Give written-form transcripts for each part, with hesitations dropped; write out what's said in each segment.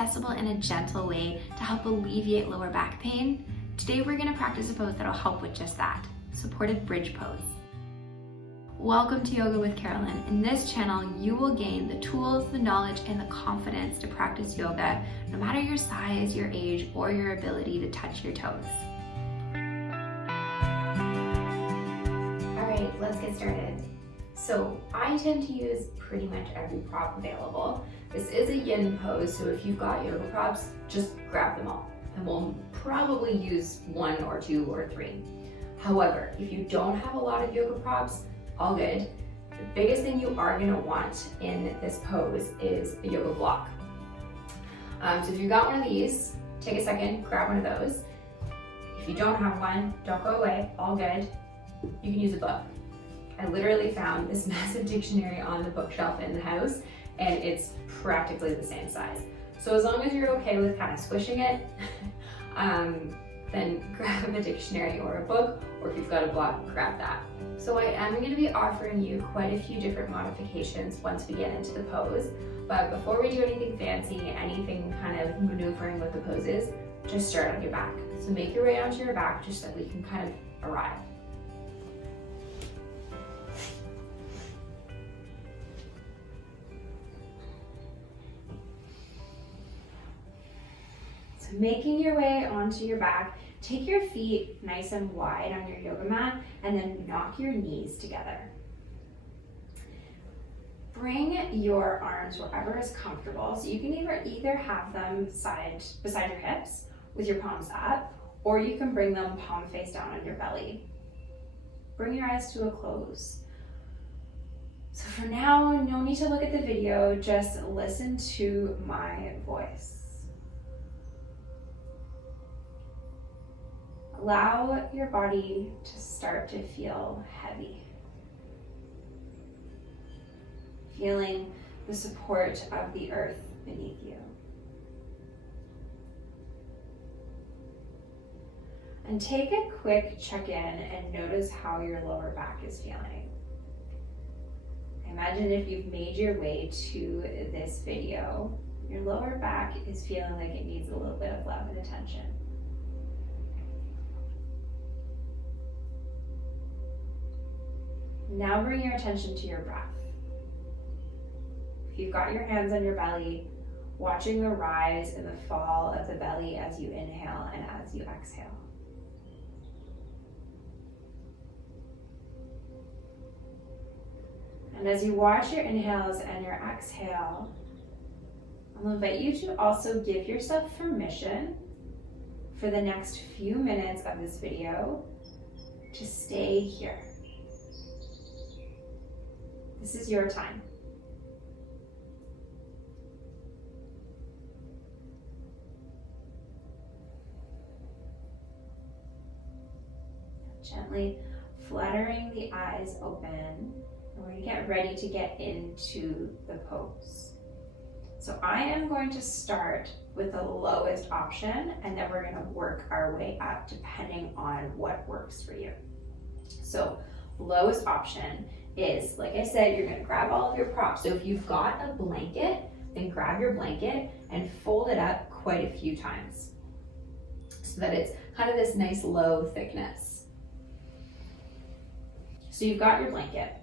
accessible and a gentle way to help alleviate lower back pain, today we're going to practice a pose that'll help with just that, supported bridge pose. Welcome to Yoga with Carolynne. In this channel, you will gain the tools, the knowledge, and the confidence to practice yoga, no matter your size, your age, or your ability to touch your toes. All right, let's get started. So I tend to use pretty much every prop available. This is a yin pose, so if you've got yoga props, just grab them all. And we'll probably use 1 or 2 or 3. However, if you don't have a lot of yoga props, all good. The biggest thing you are gonna want in this pose is a yoga block. So if you've got one of these, take a second, grab one of those. If you don't have one, don't go away, all good. You can use a book. I literally found this massive dictionary on the bookshelf in the house, and it's practically the same size. So as long as you're okay with kind of squishing it, then grab a dictionary or a book, or if you've got a block, grab that. So I am going to be offering you quite a few different modifications once we get into the pose, but before we do anything fancy, anything kind of maneuvering with the poses, just start on your back. So make your way onto your back just so that we can kind of arrive. Making your way onto your back, take your feet nice and wide on your yoga mat and then knock your knees together. Bring your arms wherever is comfortable. So you can either have them beside your hips with your palms up, or you can bring them palm face down on your belly. Bring your eyes to a close. So for now, no need to look at the video, just listen to my voice. Allow your body to start to feel heavy. Feeling the support of the earth beneath you. And take a quick check-in and notice how your lower back is feeling. Imagine if you've made your way to this video, your lower back is feeling like it needs a little bit of love and attention. Now bring your attention to your breath. If you've got your hands on your belly, watching the rise and the fall of the belly as you inhale and as you exhale. And as you watch your inhales and your exhale, I'll invite you to also give yourself permission for the next few minutes of this video to stay here. This is your time. Gently fluttering the eyes open, we're going to get ready to get into the pose. So I am going to start with the lowest option, and then we're going to work our way up depending on what works for you. So lowest option is, like I said, you're gonna grab all of your props. So if you've got a blanket, then grab your blanket and fold it up quite a few times so that it's kind of this nice low thickness. So you've got your blanket.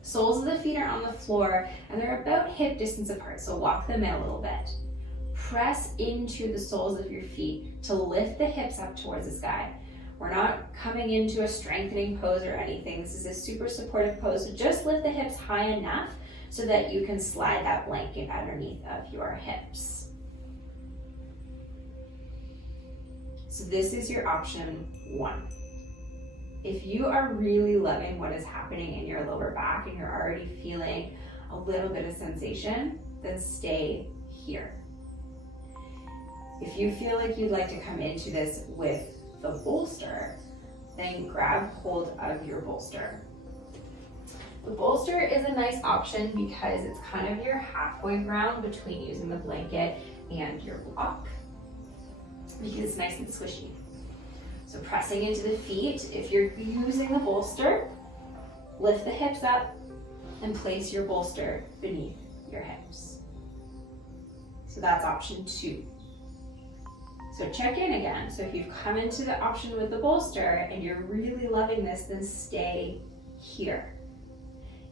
Soles of the feet are on the floor and they're about hip distance apart, so walk them in a little bit. Press into the soles of your feet to lift the hips up towards the sky. We're not coming into a strengthening pose or anything. This is a super supportive pose. So just lift the hips high enough so that you can slide that blanket underneath of your hips. So this is your option 1. If you are really loving what is happening in your lower back and you're already feeling a little bit of sensation, then stay here. If you feel like you'd like to come into this with the bolster, then grab hold of your bolster. The bolster is a nice option because it's kind of your halfway ground between using the blanket and your block, because it's nice and squishy. So pressing into the feet, if you're using the bolster, lift the hips up and place your bolster beneath your hips. So that's option 2. So check in again. So if you've come into the option with the bolster and you're really loving this, then stay here.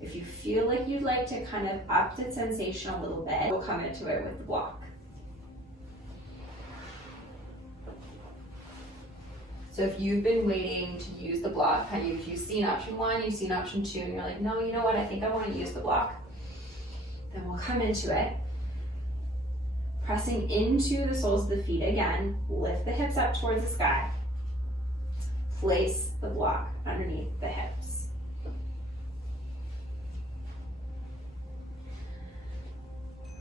If you feel like you'd like to kind of up the sensation a little bit, we'll come into it with the block. So if you've been waiting to use the block, if you've seen option 1, you've seen option 2, and you're like, no, you know what, I think I want to use the block, then we'll come into it. Pressing into the soles of the feet again, lift the hips up towards the sky. Place the block underneath the hips.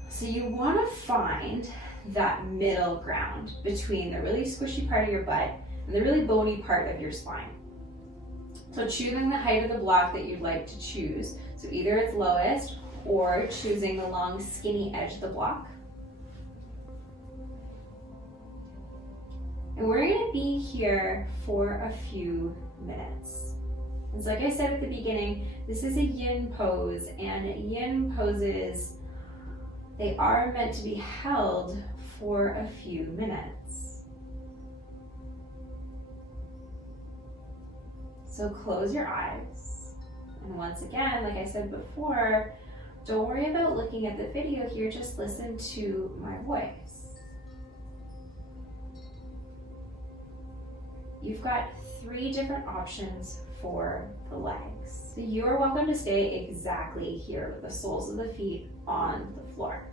So you want to find that middle ground between the really squishy part of your butt and the really bony part of your spine. So choosing the height of the block that you'd like to choose. So either it's lowest or choosing the long skinny edge of the block. And we're going to be here for a few minutes. It's like I said at the beginning, this is a yin pose, and yin poses, they are meant to be held for a few minutes. So close your eyes. And once again, like I said before, don't worry about looking at the video here, just listen to my voice. You've got 3 different options for the legs. So you're welcome to stay exactly here with the soles of the feet on the floor.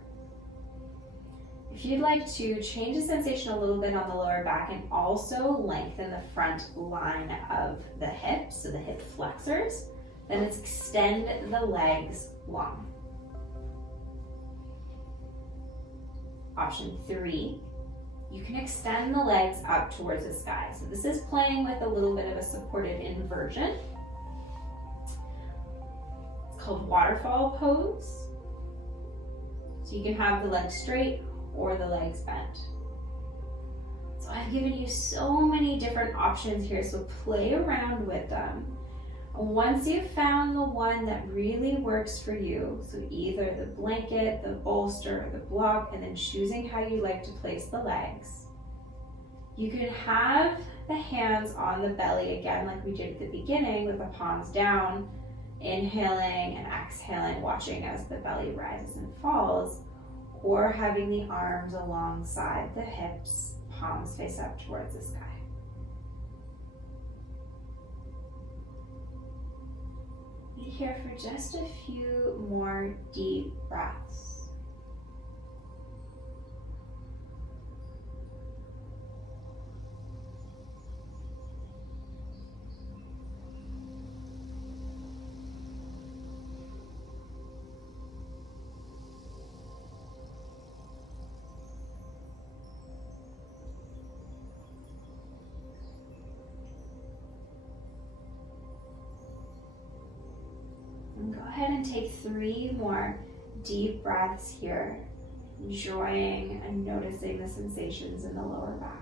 If you'd like to change the sensation a little bit on the lower back and also lengthen the front line of the hips, so the hip flexors, then it's extend the legs long. Option 3, you can extend the legs up towards the sky. So this is playing with a little bit of a supported inversion. It's called waterfall pose. So you can have the legs straight or the legs bent. So I've given you so many different options here, so play around with them. And once you've found the one that really works for you, so either the blanket, the bolster, or the block, and then choosing how you like to place the legs, you can have the hands on the belly again like we did at the beginning with the palms down, inhaling and exhaling, watching as the belly rises and falls, or having the arms alongside the hips, palms face up towards the sky. Be here for just a few more deep breaths. And go ahead and take 3 more deep breaths here, enjoying and noticing the sensations in the lower back.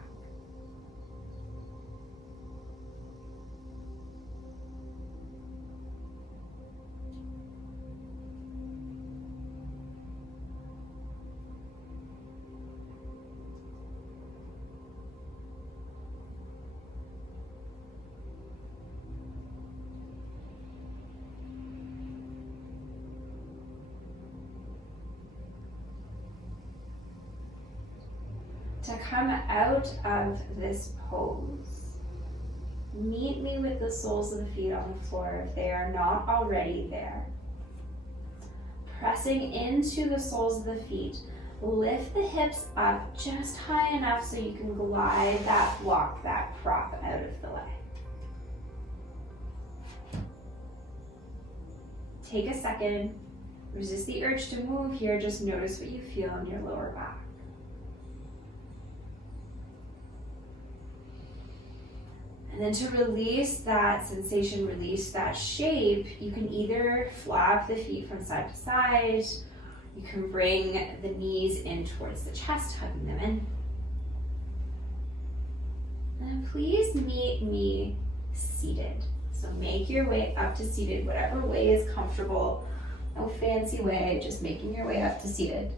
To come out of this pose, meet me with the soles of the feet on the floor if they are not already there. Pressing into the soles of the feet, lift the hips up just high enough so you can glide that block, that prop out of the way. Take a second, resist the urge to move here, just notice what you feel in your lower back. And then to release that sensation, release that shape, you can either flap the feet from side to side, you can bring the knees in towards the chest, hugging them in. And then please meet me seated. So make your way up to seated, whatever way is comfortable. No fancy way, just making your way up to seated.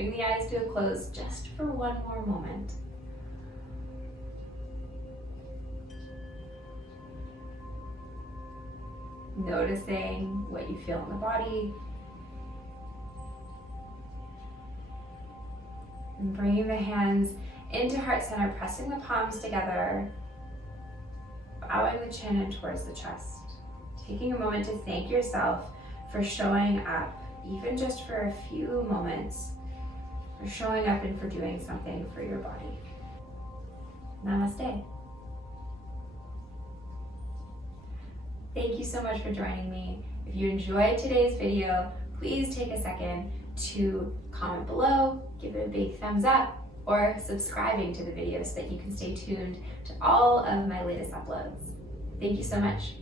Bring the eyes to a close just for one more moment. Noticing what you feel in the body. And bringing the hands into heart center, pressing the palms together, bowing the chin in towards the chest. Taking a moment to thank yourself for showing up, even just for a few moments, for showing up and for doing something for your body. Namaste. Thank you so much for joining me. If you enjoyed today's video, please take a second to comment below, give it a big thumbs up, or subscribing to the video so that you can stay tuned to all of my latest uploads. Thank you so much.